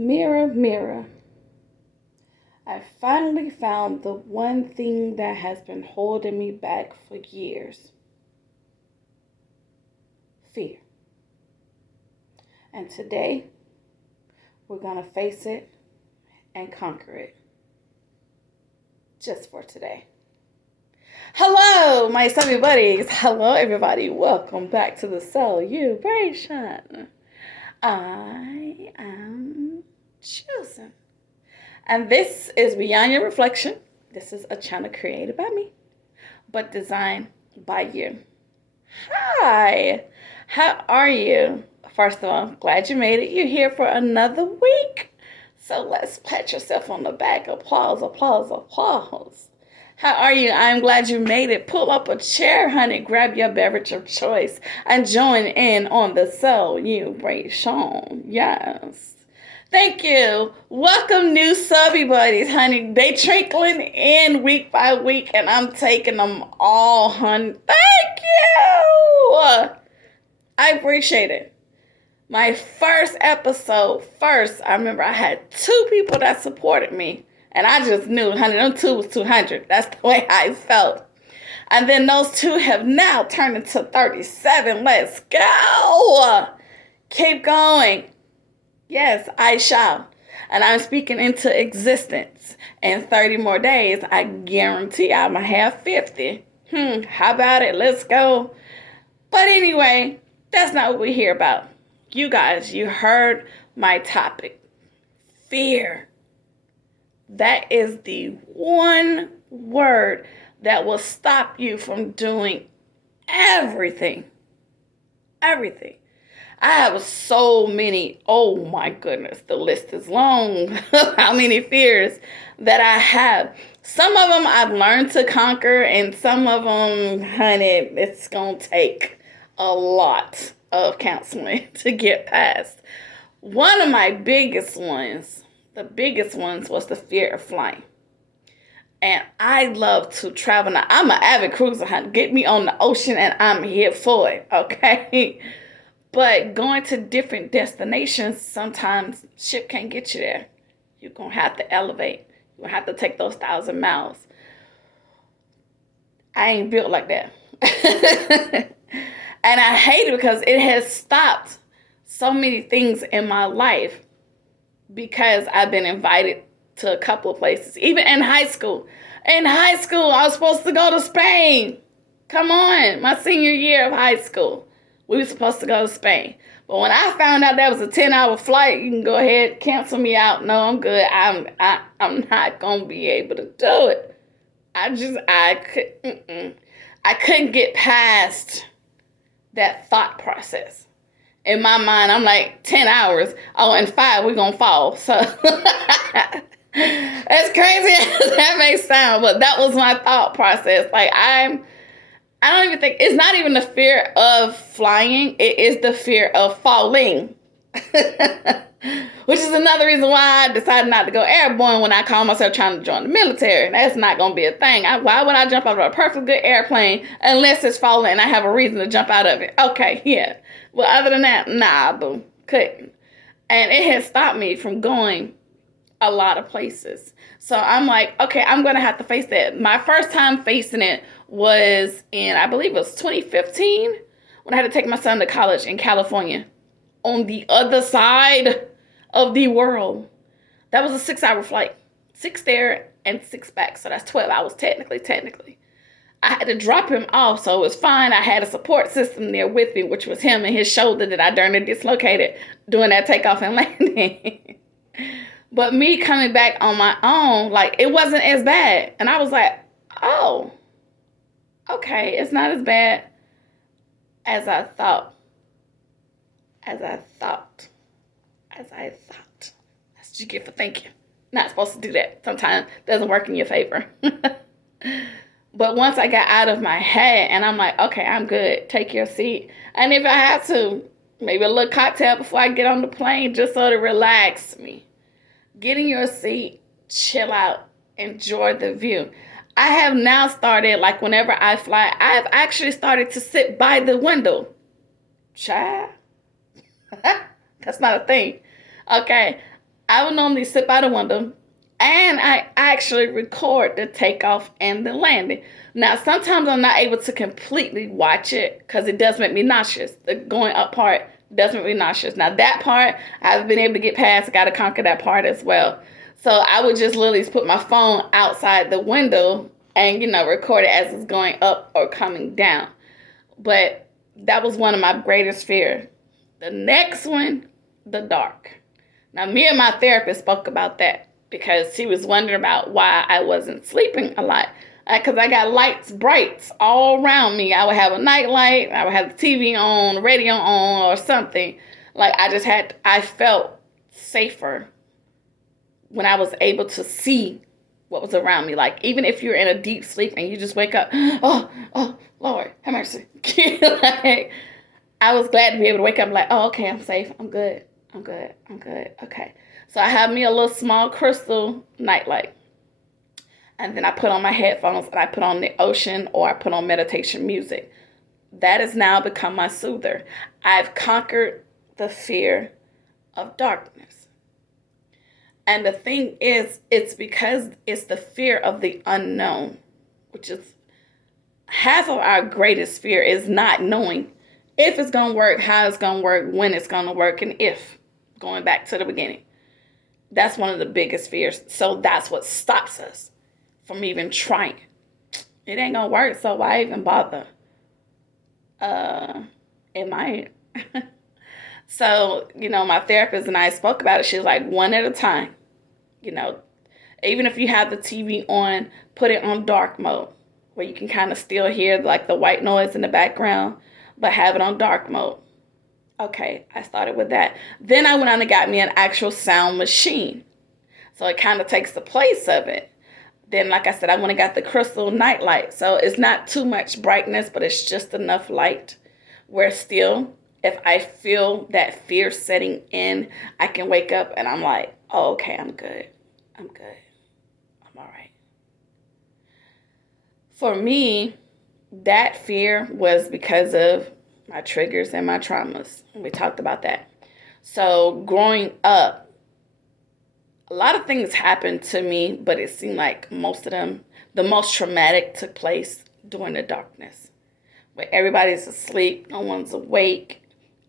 Mirror, mirror, I finally found the one thing that has been holding me back for years. Fear. And today, we're going to face it and conquer it. Just for today. Hello, my Subbie Buddies. Hello, everybody. Welcome back to the Cele-You-bration. I am chosen. And this is Beyond Your Reflection. This is a channel created by me, but designed by you. Hi. How are you? First of all, glad you made it. You're here for another week. So let's pat yourself on the back. Applause, applause, applause. How are you? I'm glad you made it. Pull up a chair, honey. Grab your beverage of choice and join in on the Cele-You-bration. Yes. Thank you. Welcome, new Subbie Buddies, honey. They trickling in week by week, and I'm taking them all, honey. Thank you. I appreciate it. My first episode, I remember I had 2 people that supported me. And I just knew, honey, them 2 was 200. That's the way I felt. And then those 2 have now turned into 37. Let's go. Keep going. Yes, I shall. And I'm speaking into existence. In 30 more days, I guarantee I'm going to have 50. How about it? Let's go. But anyway, that's not what we're here about. You guys, you heard my topic. Fear. That is the one word that will stop you from doing everything. Everything. I have so many, oh my goodness, the list is long. How many fears that I have. Some of them I've learned to conquer, and some of them, honey, it's going to take a lot of counseling to get past. One of my biggest ones, the biggest ones, was the fear of flying. And I love to travel. Now, I'm an avid cruiser, honey. Get me on the ocean and I'm here for it, okay? But going to different destinations, sometimes ship can't get you there. You're going to have to elevate. You're going to have to take those 1,000 miles. I ain't built like that. And I hate it because it has stopped so many things in my life. Because I've been invited to a couple of places. Even in high school. In high school, I was supposed to go to Spain. Come on. My senior year of high school. We were supposed to go to Spain. But when I found out that was a 10-hour flight, you can go ahead, cancel me out. No, I'm good. I'm not going to be able to do it. I couldn't get past that thought process. In my mind, I'm like, 10 hours. Oh, in 5, we're going to fall. So, as crazy as that may sound, but that was my thought process. Like, I don't even think, it's not even the fear of flying. It is the fear of falling. Which is another reason why I decided not to go airborne when I call myself trying to join the military. That's not going to be a thing. Why would I jump out of a perfect good airplane unless it's falling and I have a reason to jump out of it? Okay, yeah. Well, other than that, nah, boo, couldn't. And it has stopped me from going a lot of places. So I'm like, okay, I'm going to have to face that. My first time facing it was in, I believe it was 2015, when I had to take my son to college in California. On the other side of the world. That was a 6-hour flight. 6 there and 6 back. So that's 12 hours technically. I had to drop him off, so it was fine. I had a support system there with me, which was him and his shoulder that I darn near dislocated doing that takeoff and landing. But me coming back on my own, like, it wasn't as bad. And I was like, oh, okay, it's not as bad as I thought. That's what you get for thinking. Not supposed to do that. Sometimes it doesn't work in your favor. But once I got out of my head and I'm like, okay, I'm good. Take your seat. And if I have to, maybe a little cocktail before I get on the plane just so to relax me. Get in your seat, chill out, enjoy the view. I have now started, like whenever I fly, I've actually started to sit by the window. Child. That's not a thing. Okay. I would normally sit by the window, and I actually record the takeoff and the landing. Now, sometimes I'm not able to completely watch it because it does make me nauseous. The going up part does make me nauseous. Now, that part, I've been able to get past. I got to conquer that part as well. So I would just literally put my phone outside the window and, record it as it's going up or coming down. But that was one of my greatest fears. The next one, the dark. Now, me and my therapist spoke about that because she was wondering about why I wasn't sleeping a lot. Because I got lights, brights all around me. I would have a night light. I would have the TV on, the radio on, or something. Like, I felt safer when I was able to see what was around me. Like, even if you're in a deep sleep and you just wake up, oh, Lord, have mercy. Like, I was glad to be able to wake up like, oh, okay, I'm safe. I'm good. Okay. So I have me a little small crystal nightlight. And then I put on my headphones and I put on the ocean or I put on meditation music. That has now become my soother. I've conquered the fear of darkness. And the thing is, it's because it's the fear of the unknown, which is half of our greatest fear is not knowing if it's going to work, how it's going to work, when it's going to work, and if, going back to the beginning. That's one of the biggest fears. So that's what stops us from even trying. It ain't going to work, so why even bother? It might. So, my therapist and I spoke about it. She was like, one at a time. Even if you have the TV on, put it on dark mode where you can kind of still hear like the white noise in the background, but have it on dark mode. Okay, I started with that. Then I went on and got me an actual sound machine. So it kind of takes the place of it. Then, like I said, I went and got the crystal night light. So it's not too much brightness, but it's just enough light where still, if I feel that fear setting in, I can wake up and I'm like, oh, okay, I'm good. I'm all right. For me, that fear was because of my triggers and my traumas. We talked about that. So growing up, a lot of things happened to me, but it seemed like most of them, the most traumatic took place during the darkness, where everybody's asleep, no one's awake,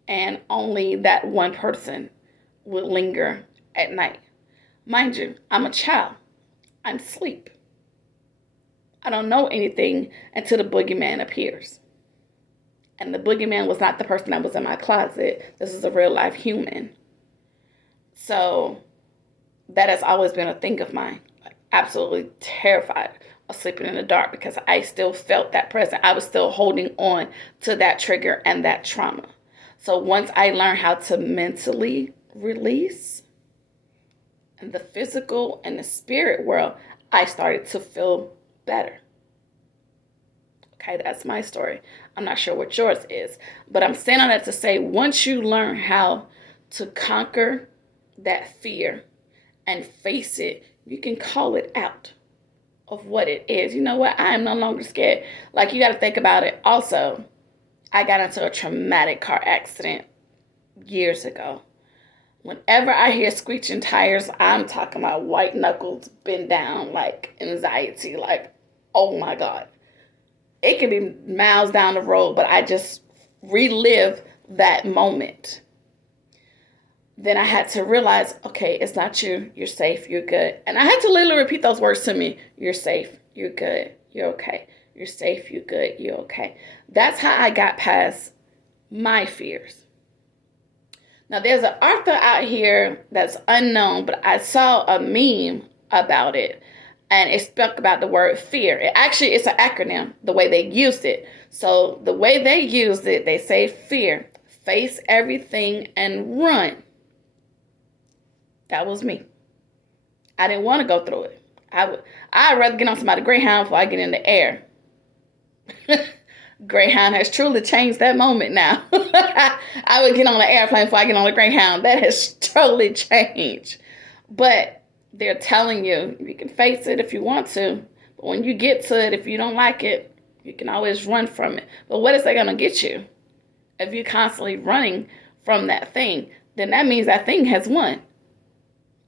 and only that one person would linger at night. Mind you, I'm a child. I'm asleep. I don't know anything until the boogeyman appears. And the boogeyman was not the person that was in my closet. This is a real life human. So that has always been a thing of mine. Like, absolutely terrified of sleeping in the dark because I still felt that presence. I was still holding on to that trigger and that trauma. So once I learned how to mentally release in the physical and the spirit world, I started to feel better. Okay, that's my story. I'm not sure what yours is, but I'm saying all that to say, once you learn how to conquer that fear and face it, you can call it out of what it is. You know what? I am no longer scared. Like, you got to think about it. Also, I got into a traumatic car accident years ago. Whenever I hear screeching tires, I'm talking about white knuckles bend down, like anxiety, like, oh my God. It can be miles down the road, but I just relive that moment. Then I had to realize, okay, it's not you. You're safe. You're good. And I had to literally repeat those words to me. You're safe. You're good. You're okay. You're safe. You're good. You're okay. That's how I got past my fears. Now, there's an author out here that's unknown, but I saw a meme about it, and it spoke about the word fear. It's an acronym, the way they used it. So the way they used it, they say fear, face everything and run. That was me. I didn't want to go through it. I'd rather get on somebody's Greyhound before I get in the air. Greyhound has truly changed that moment now. I would get on the airplane before I get on the Greyhound. That has totally changed. But they're telling you, you can face it if you want to. But when you get to it, if you don't like it, you can always run from it. But what is that going to get you? If you're constantly running from that thing, then that means that thing has won.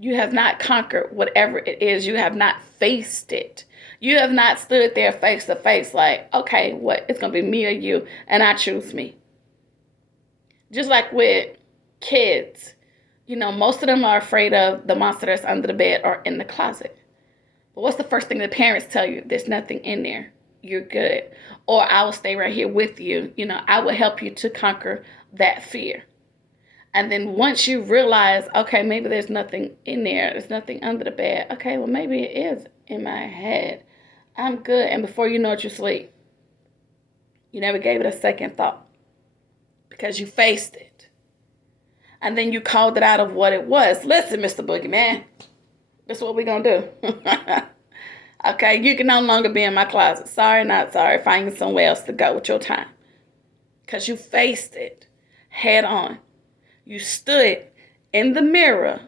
You have not conquered whatever it is. You have not faced it. You have not stood there face to face like, okay, what? It's going to be me or you, and I choose me. Just like with kids, you know, most of them are afraid of the monster that's under the bed or in the closet. But what's the first thing the parents tell you? There's nothing in there. You're good. Or I will stay right here with you. You know, I will help you to conquer that fear. And then once you realize, okay, maybe there's nothing in there. There's nothing under the bed. Okay, well, maybe it is in my head. I'm good. And before you know it, you sleep. You never gave it a second thought because you faced it. And then you called it out of what it was. Listen, Mr. Boogeyman, this is what we're going to do. Okay, you can no longer be in my closet. Sorry, not sorry. Find somewhere else to go with your time. Because you faced it head on. You stood in the mirror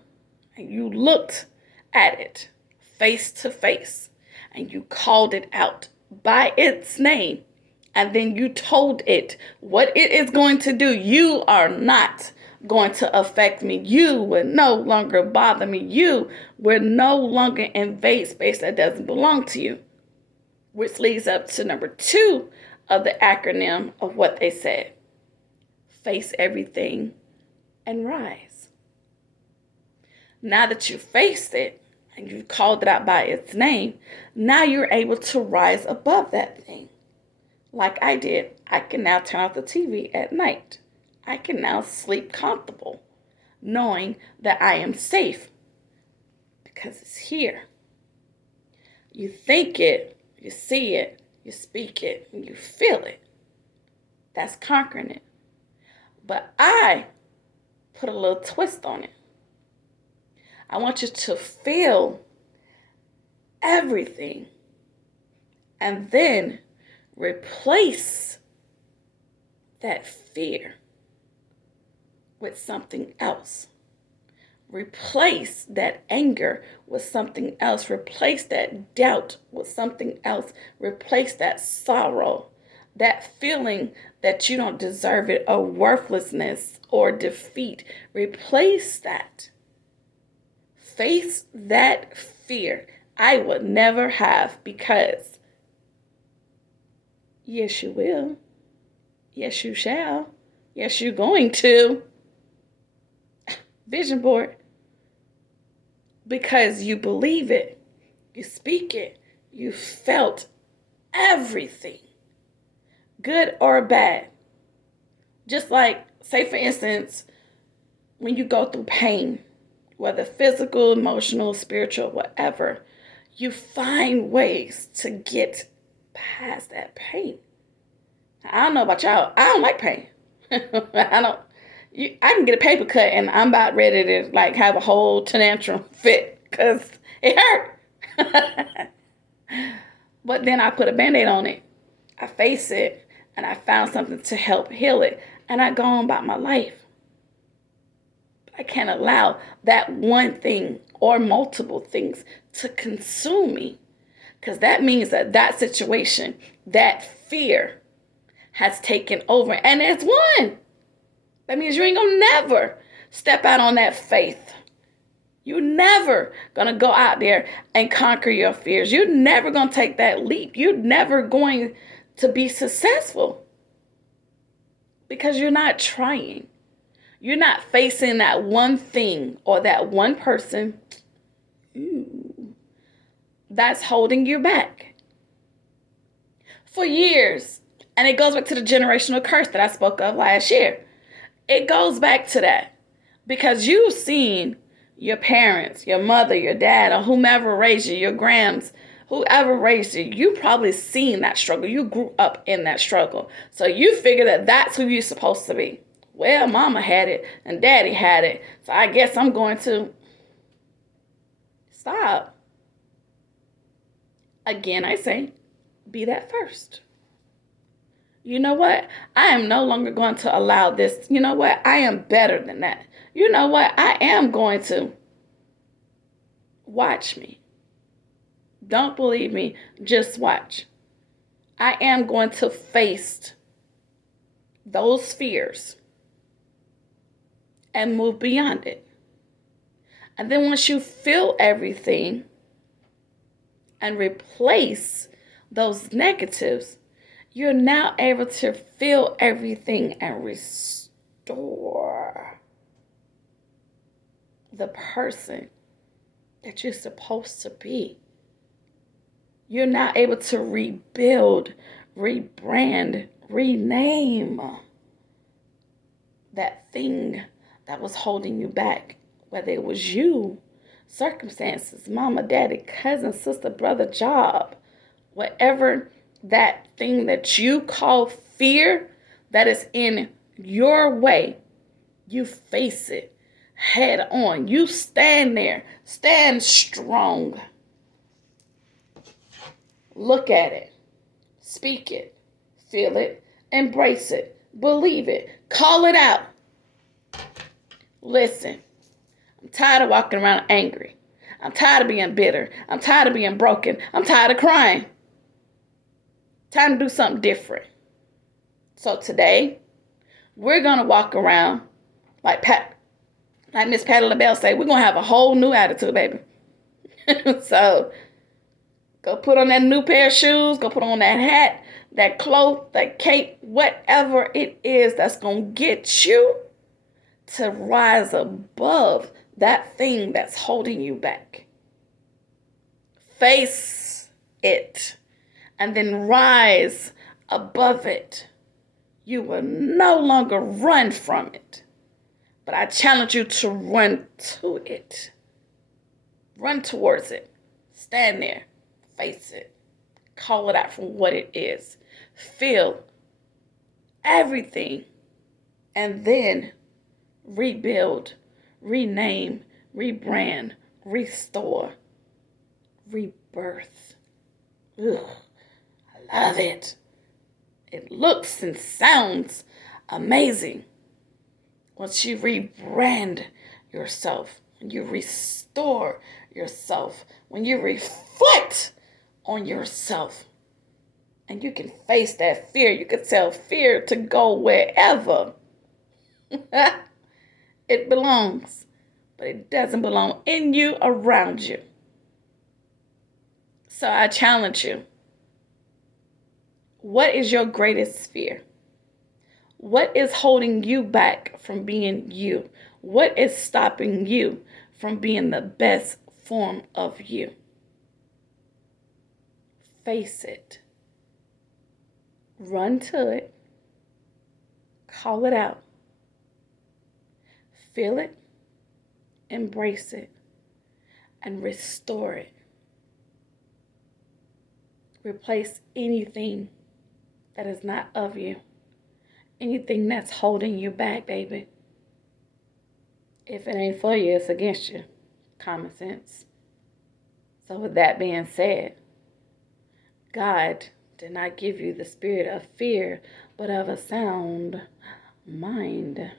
and you looked at it face to face. And you called it out by its name. And then you told it what it is going to do. You are not going to affect me. You will no longer bother me. You will no longer invade space that doesn't belong to you. Which leads up to number 2 of the acronym of what they said. Face everything and rise. Now that you faced it and you called it out by its name, now you're able to rise above that thing. Like I did, I can now turn off the TV at night. I can now sleep comfortable, knowing that I am safe because it's here. You think it, you see it, you speak it, and you feel it. That's conquering it. But I put a little twist on it. I want you to feel everything and then replace that fear with something else. Replace that anger with something else. Replace that doubt with something else. Replace that sorrow, that feeling that you don't deserve it, or worthlessness or defeat. Replace that. Face that fear. I would never have, because yes, you will. Yes, you shall. Yes, you're going to. Vision board. Because you believe it. You speak it. You felt everything. Good or bad. Just like, say for instance, when you go through pain, whether physical, emotional, spiritual, whatever, you find ways to get past that pain. I don't know about y'all. I don't like pain. I can get a paper cut and I'm about ready to like have a whole tantrum fit because it hurt. But then I put a Band-Aid on it. I face it and I found something to help heal it. And I go on about my life. I can't allow that one thing or multiple things to consume me. Because that means that that situation, that fear has taken over. And it's won. That means you ain't going to never step out on that faith. You're never going to go out there and conquer your fears. You're never going to take that leap. You're never going to be successful. Because you're not trying. You're not facing that one thing or that one person that's holding you back. For years, and it goes back to the generational curse that I spoke of last year. It goes back to that. Because you've seen your parents, your mother, your dad, or whomever raised you, your grams, whoever raised you, you probably seen that struggle. You grew up in that struggle. So you figure that that's who you're supposed to be. Well, mama had it and daddy had it. So I guess I'm going to stop. Again, I say, be that first. You know what? I am no longer going to allow this. You know what? I am better than that. You know what? I am going to watch me. Don't believe me. Just watch. I am going to face those fears and move beyond it. And then once you feel everything and replace those negatives, you're now able to feel everything and restore the person that you're supposed to be. You're now able to rebuild, rebrand, rename that thing that was holding you back, whether it was you, circumstances, mama, daddy, cousin, sister, brother, job, whatever that thing that you call fear that is in your way, you face it head on. You stand there, stand strong. Look at it, speak it, feel it, embrace it, believe it, call it out. Listen, I'm tired of walking around angry. I'm tired of being bitter. I'm tired of being broken. I'm tired of crying. Time to do something different. So today, we're going to walk around like Miss Patti LaBelle say, we're going to have a whole new attitude, baby. So go put on that new pair of shoes, go put on that hat, that cloak, that cape, whatever it is that's going to get you to rise above that thing that's holding you back. Face it and then rise above it. You will no longer run from it, but I challenge you to run to it. Run towards it. Stand there. Face it. Call it out for what it is. Feel everything. And then rebuild, rename, rebrand, restore, rebirth. Ugh, I love it. It looks and sounds amazing. Once you rebrand yourself, when you restore yourself, when you reflect on yourself, and you can face that fear. You can tell fear to go wherever it belongs, but it doesn't belong in you, around you. So I challenge you. What is your greatest fear? What is holding you back from being you? What is stopping you from being the best form of you? Face it. Run to it. Call it out. Feel it. Embrace it. And restore it. Replace anything that is not of you. Anything that's holding you back, baby. If it ain't for you, it's against you. Common sense. So with that being said, God did not give you the spirit of fear, but of a sound mind.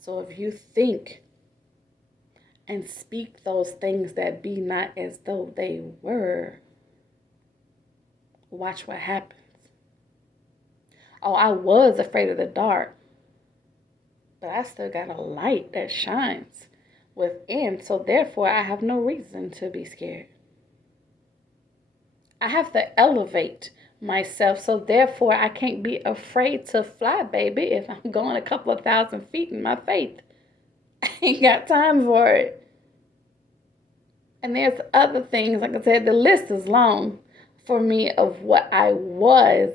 So if you think and speak those things that be not as though they were, watch what happens. Oh, I was afraid of the dark, but I still got a light that shines within, so therefore I have no reason to be scared. I have to elevate myself, so therefore I can't be afraid to fly, baby, if I'm going a couple of 1,000 feet in my faith. I ain't got time for it. And there's other things, like I said, the list is long for me of what I was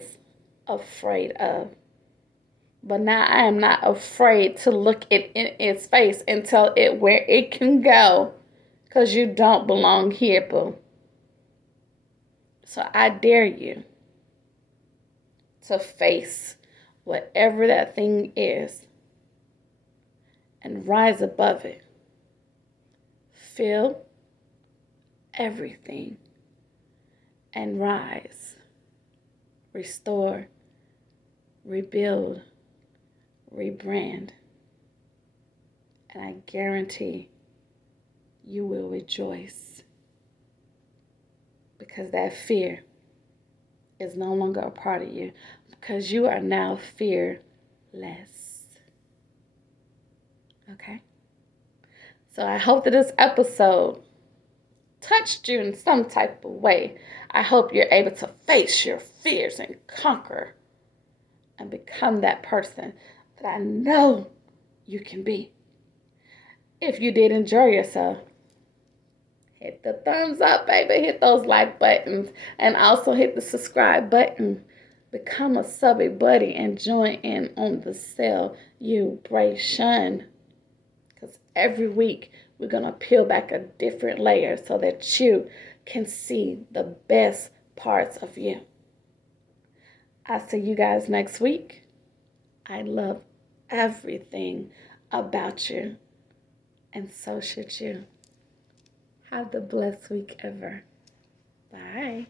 afraid of. But now I am not afraid to look it in its face and tell it where it can go, because you don't belong here, boo. So I dare you to face whatever that thing is and rise above it. Feel everything and rise. Restore, rebuild, rebrand. And I guarantee you will rejoice, because that fear is no longer a part of you, because you are now fearless. Okay? So I hope that this episode touched you in some type of way. I hope you're able to face your fears and conquer and become that person that I know you can be. If you did enjoy yourself, hit the thumbs up, baby. Hit those like buttons and also hit the subscribe button. Become a Subbie Buddy and join in on the Cele-You-bration. Because every week we're going to peel back a different layer so that you can see the best parts of you. I'll see you guys next week. I love everything about you. And so should you. Have the best week ever. Bye.